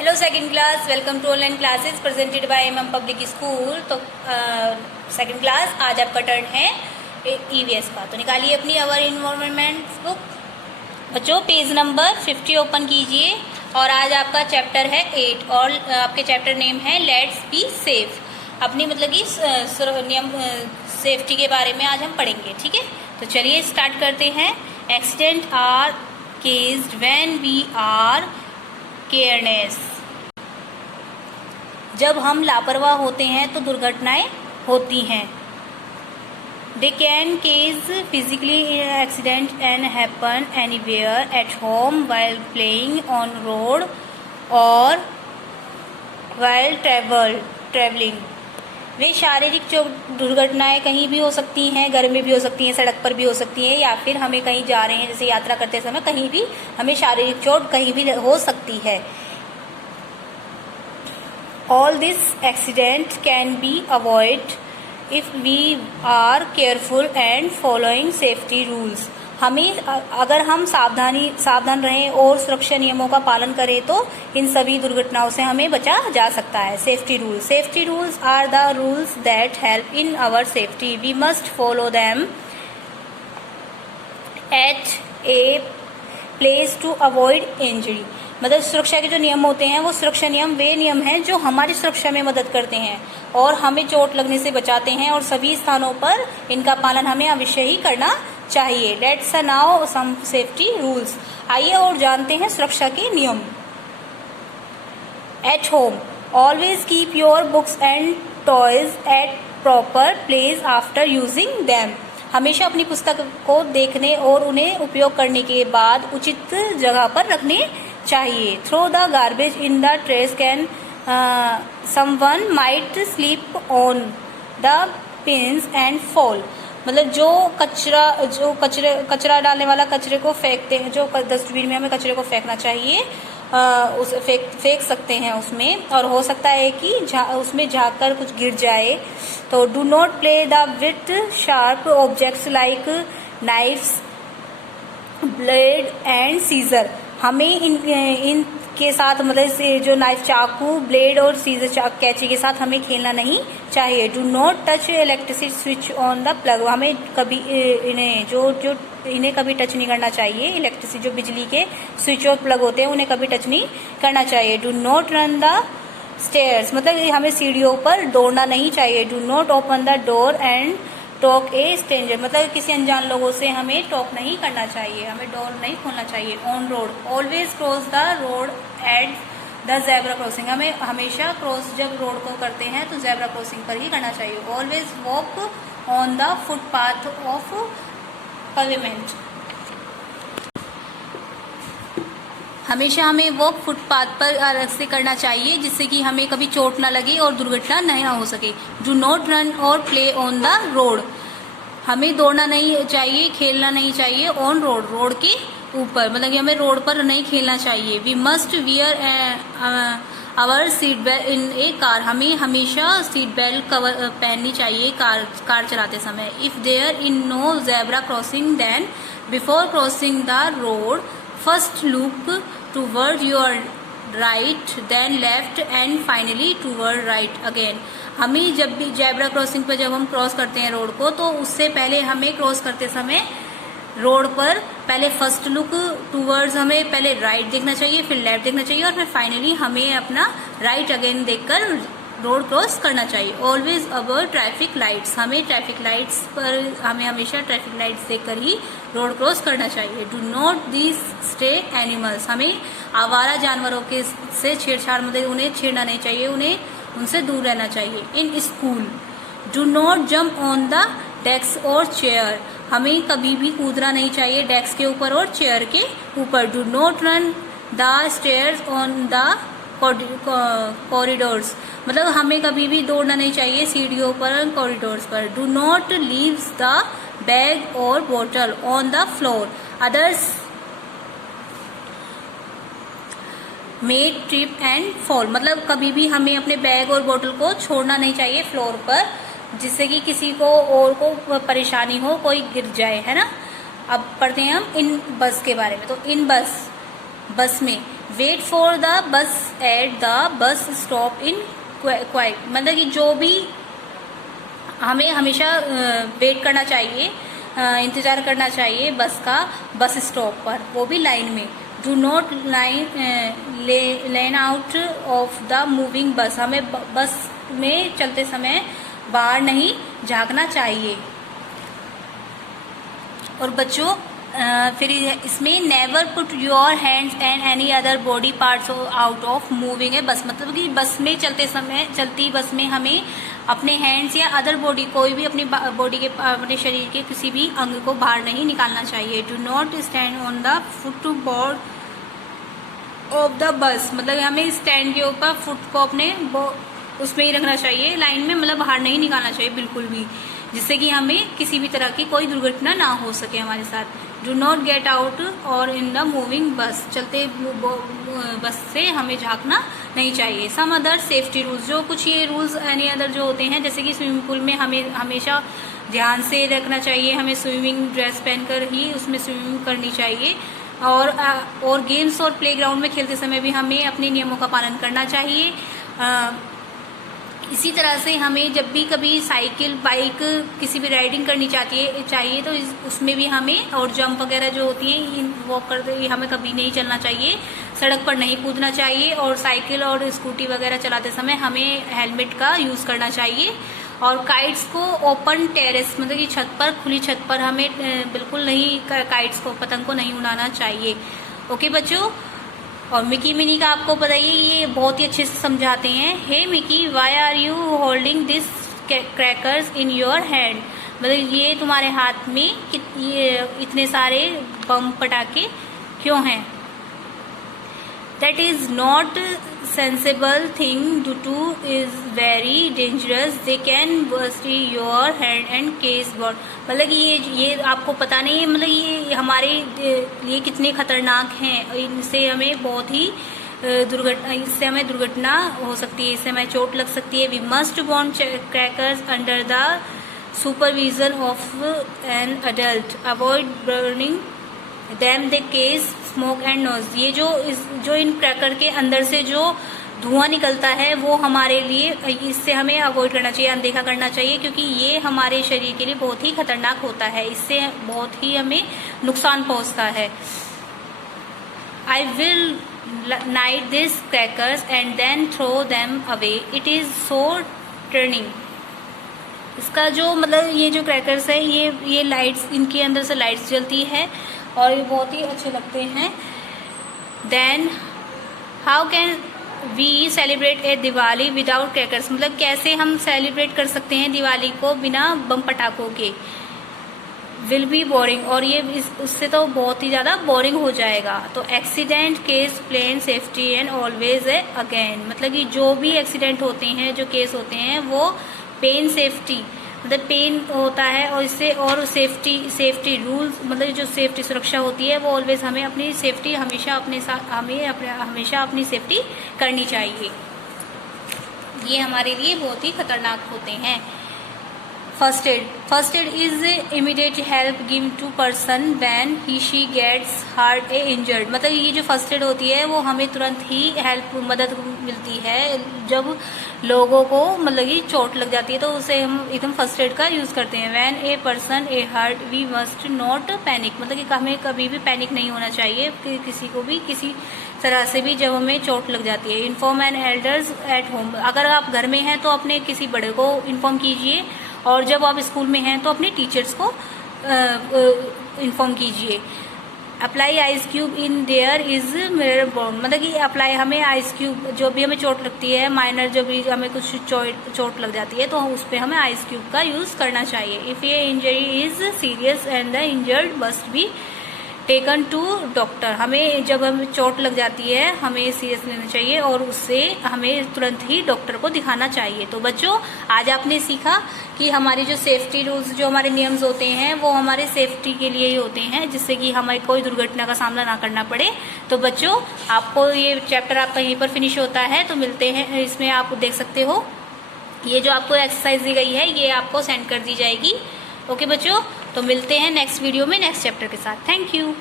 Hello second class, welcome to online classes presented by MM public school. तो second class आज आपका turn है EVS का। तो निकालिए अपनी अवर इन्वायरमेंट बुक बच्चों, पेज नंबर 50 ओपन कीजिए। और आज आपका चैप्टर है 8 और आपके चैप्टर नेम है लेट्स बी सेफ। अपनी मतलब कि नियम सेफ्टी के बारे में आज हम पढ़ेंगे, ठीक है। तो चलिए स्टार्ट करते हैं। Accident are caused when we are careless. जब हम लापरवाह होते हैं तो दुर्घटनाएं होती हैं। They can cause physically accident and happen anywhere at home, while playing on road और वाइल ट्रेवलिंग। वे शारीरिक दुर्घटनाएं कहीं भी हो सकती हैं, घर में भी हो सकती हैं, सड़क पर भी हो सकती हैं, या फिर हमें कहीं जा रहे हैं जैसे यात्रा करते समय कहीं भी हमें शारीरिक चोट कहीं भी हो सकती है। All this accident can be avoided if we are careful and following safety rules. हमें अगर हम सावधान रहें और सुरक्षा नियमों का पालन करें तो इन सभी दुर्घटनाओं से हमें बचा जा सकता है। Safety rules are the rules that help in our safety. We must follow them at a place to avoid injury. मतलब सुरक्षा के जो नियम होते हैं वो सुरक्षा नियम वे नियम हैं जो हमारी सुरक्षा में मदद करते हैं और हमें चोट लगने से बचाते हैं, और सभी स्थानों पर इनका पालन हमें अवश्य ही करना चाहिए। Let's now some safety rules. आइए और जानते हैं सुरक्षा के नियम। At home, always keep your books and toys at proper place after using them. हमेशा अपनी पुस्तक को देखने और उन्हें उपयोग करने के बाद उचित जगह पर रखने चाहिए। Throw the garbage in the trash can someone might sleep on the pins and fall. मतलब जो कचरा डालने वाला कचरे को फेंकते हैं, जो डस्टबिन में हमें कचरे को फेंकना चाहिए, उस फेंक सकते हैं उसमें, और हो सकता है कि उसमें झाँककर कुछ गिर जाए। तो do not play the with sharp objects like knifes, blade and seizure. हमें इनके साथ मतलब जो नाइफ, चाकू, ब्लेड और सीजर कैंची के साथ हमें खेलना नहीं चाहिए। Do not touch electricity switch on the plug. हमें कभी इन्हें कभी टच नहीं करना चाहिए। इलेक्ट्रिसिटी जो बिजली के स्विच और प्लग होते हैं उन्हें कभी टच नहीं करना चाहिए। Do not run the stairs, मतलब हमें सीढ़ियों पर दौड़ना नहीं चाहिए। Do not open the door and talk A stranger, मतलब किसी अनजान लोगों से हमें टॉक नहीं करना चाहिए, हमें डोर नहीं खोलना चाहिए। On road, always cross the road at the zebra crossing. हमें हमेशा क्रॉस जब रोड को करते हैं तो जेब्रा क्रॉसिंग पर ही करना चाहिए। Always walk on the footpath of pavement. हमेशा हमें वॉक फुटपाथ पर से करना चाहिए जिससे कि हमें कभी चोट ना लगे और दुर्घटना नहीं हो सके। डू नॉट रन और प्ले ऑन द रोड। हमें दौड़ना नहीं चाहिए, खेलना नहीं चाहिए ऑन रोड, रोड के ऊपर, मतलब कि हमें रोड पर नहीं खेलना चाहिए। We must wear our seat belt in a car. हमें हमेशा सीट बेल्ट कवर पहननी चाहिए कार चलाते समय। If there in no zebra crossing then before crossing the road first look toward your right, then left and finally toward right again. हमें जब भी zebra crossing पर जब हम क्रॉस करते हैं रोड को, तो उससे पहले हमें क्रॉस करते समय रोड पर पहले फर्स्ट लुक टूवर्ड्स, हमें पहले राइट देखना चाहिए, फिर लेफ्ट देखना चाहिए, और फिर फाइनली हमें अपना राइट अगेन देखकर रोड क्रॉस करना चाहिए। Always avoid traffic lights. हमें ट्रैफिक लाइट्स पर हमेशा ट्रैफिक लाइट्स देखकर ही रोड क्रॉस करना चाहिए। Do not these stay animals. हमें आवारा जानवरों के से छेड़छाड़, मतलब उन्हें छेड़ना नहीं चाहिए, उनसे दूर रहना चाहिए। In school, do not jump on the desk और चेयर। हमें कभी भी कूदना नहीं चाहिए डेस्क के ऊपर और चेयर के ऊपर। Do not run the stairs on the corridors, मतलब हमें कभी भी दौड़ना नहीं चाहिए सीढ़ियों पर, कॉरिडोर्स पर। Do not leave the bag और बोतल on the floor, others may trip and fall. मतलब कभी भी हमें अपने बैग और बोतल को छोड़ना नहीं चाहिए फ्लोर पर, जिससे कि किसी को और को परेशानी हो, कोई गिर जाए, है ना। अब पढ़ते हैं हम इन बस के बारे में। तो इन बस में wait for the bus at the bus stop in quiet, मतलब कि जो भी हमें हमेशा वेट करना चाहिए, इंतजार करना चाहिए बस का, बस स्टॉप पर, वो भी लाइन में। Do not lane out of the moving बस, हमें बस में चलते समय बाहर नहीं झांकना चाहिए। और बच्चों फिर इसमें never put your hands and any other body parts out of moving है बस, मतलब कि बस में चलते समय, चलती बस में हमें अपने हैंड्स या अदर बॉडी, कोई भी अपनी बॉडी के, अपने शरीर के किसी भी अंग को बाहर नहीं निकालना चाहिए। Do not stand on the footboard of the bus, मतलब हमें स्टैंड के ऊपर फुट को अपने उसमें ही रखना चाहिए, लाइन में, मतलब बाहर नहीं निकालना चाहिए बिल्कुल भी, जिससे कि हमें किसी भी तरह की कोई दुर्घटना ना हो सके हमारे साथ। डू नॉट गेट आउट और इन द मूविंग बस, चलते बस से हमें झांकना नहीं चाहिए। सम अदर सेफ्टी रूल्स, जो कुछ ये रूल्स एनी अदर जो होते हैं, जैसे कि स्विमिंग पूल में हमें हमेशा ध्यान से रखना चाहिए, हमें स्विमिंग ड्रेस पहनकर ही उसमें स्विमिंग करनी चाहिए। और गेम्स और प्लेग्राउंड में खेलते समय भी हमें अपने नियमों का पालन करना चाहिए। इसी तरह से हमें जब भी कभी साइकिल, बाइक, किसी भी राइडिंग करनी चाहिए तो उसमें भी हमें, और जंप वगैरह जो होती हैं वॉक करते हुए हमें कभी नहीं चलना चाहिए, सड़क पर नहीं कूदना चाहिए। और साइकिल और स्कूटी वगैरह चलाते समय हमें हेलमेट का यूज़ करना चाहिए। और काइट्स को ओपन टेरेस, मतलब कि छत पर, खुली छत पर हमें बिल्कुल नहीं, काइट्स को, पतंग को नहीं उड़ाना चाहिए। ओके बच्चों। और मिकी मिनी का आपको बताइए, ये बहुत ही अच्छे से समझाते हैं। Hey Mickey, why are you holding this crackers in your hand, मतलब ये तुम्हारे हाथ में ये इतने सारे बम पटाखे क्यों हैं? That is not sensible thing to do, is very dangerous, they can burst your hand and cause bad, मतलब कि ये आपको पता नहीं है, मतलब ये हमारे लिए कितने खतरनाक हैं, इनसे हमें बहुत ही इससे हमें दुर्घटना हो सकती है, इससे हमें चोट लग सकती है। We must burn crackers under the supervision of an adult, avoid burning them they cause smoke and noise, ये जो इन क्रैकर के अंदर से जो धुआं निकलता है वो हमारे लिए, इससे हमें अवॉइड करना चाहिए, अनदेखा करना चाहिए, क्योंकि ये हमारे शरीर के लिए बहुत ही खतरनाक होता है, इससे बहुत ही हमें नुकसान पहुंचता है। I will ignite this crackers and then throw them away, it is so turning, इसका जो मतलब ये जो क्रैकर्स है, ये लाइट्स, इनके अंदर से लाइट्स जलती है और ये बहुत ही अच्छे लगते हैं। Then how can we celebrate a Diwali without crackers, मतलब कैसे हम सेलिब्रेट कर सकते हैं दिवाली को बिना बम पटाखों के? विल बी बोरिंग, और ये उससे तो बहुत ही ज़्यादा बोरिंग हो जाएगा। तो accident, cause, plan, safety and always a again, मतलब कि जो भी एक्सीडेंट होते हैं, जो केस होते हैं, वो पेन, सेफ्टी, मतलब पेन होता है, और इससे और सेफ्टी रूल्स, मतलब जो सेफ्टी सुरक्षा होती है वो ऑलवेज हमें अपनी सेफ्टी हमेशा अपने साथ, हमेशा अपनी सेफ्टी करनी चाहिए। ये हमारे लिए बहुत ही खतरनाक होते हैं। First aid is immediate help give to person when he she gets hurt a injured, मतलब ये जो फर्स्ट एड होती है वो हमें तुरंत ही हेल्प, मदद मिलती है जब लोगों को मतलब कि चोट लग जाती है, तो उसे हम एकदम फर्स्ट एड का यूज करते हैं। When a person a hurt we must not panic, मतलब कि हमें कभी भी पैनिक नहीं होना चाहिए कि किसी को भी किसी तरह से भी जब हमें चोट लग जाती है। Inform an elders at home, अगर आप घर में हैं तो अपने किसी बड़े को इन्फॉर्म कीजिए, और जब आप स्कूल में हैं तो अपने टीचर्स को इन्फॉर्म कीजिए। Apply ice cube in their is mirror bone, मतलब कि अप्लाई, हमें आइस क्यूब, जो भी हमें चोट लगती है, माइनर जो भी हमें कुछ चोट लग जाती है तो उस पर हमें आइस क्यूब का यूज करना चाहिए। इफ ये injury is serious and the injured must be taken to doctor, हमें जब हमें चोट लग जाती है हमें सीरियस लेना चाहिए और उससे हमें तुरंत ही डॉक्टर को दिखाना चाहिए। तो बच्चों, आज आपने सीखा कि हमारी जो सेफ्टी रूल्स, जो हमारे नियम्स होते हैं वो हमारे सेफ्टी के लिए ही होते हैं, जिससे कि हमें कोई दुर्घटना का सामना ना करना पड़े। तो बच्चों, आपको ये चैप्टर आपका यहीं पर फिनिश होता है, तो मिलते हैं, इसमें आप देख सकते हो ये जो आपको एक्सरसाइज दी गई है ये आपको सेंड कर दी जाएगी। ओके बच्चों, तो मिलते हैं नेक्स्ट वीडियो में नेक्स्ट चैप्टर के साथ। Thank you.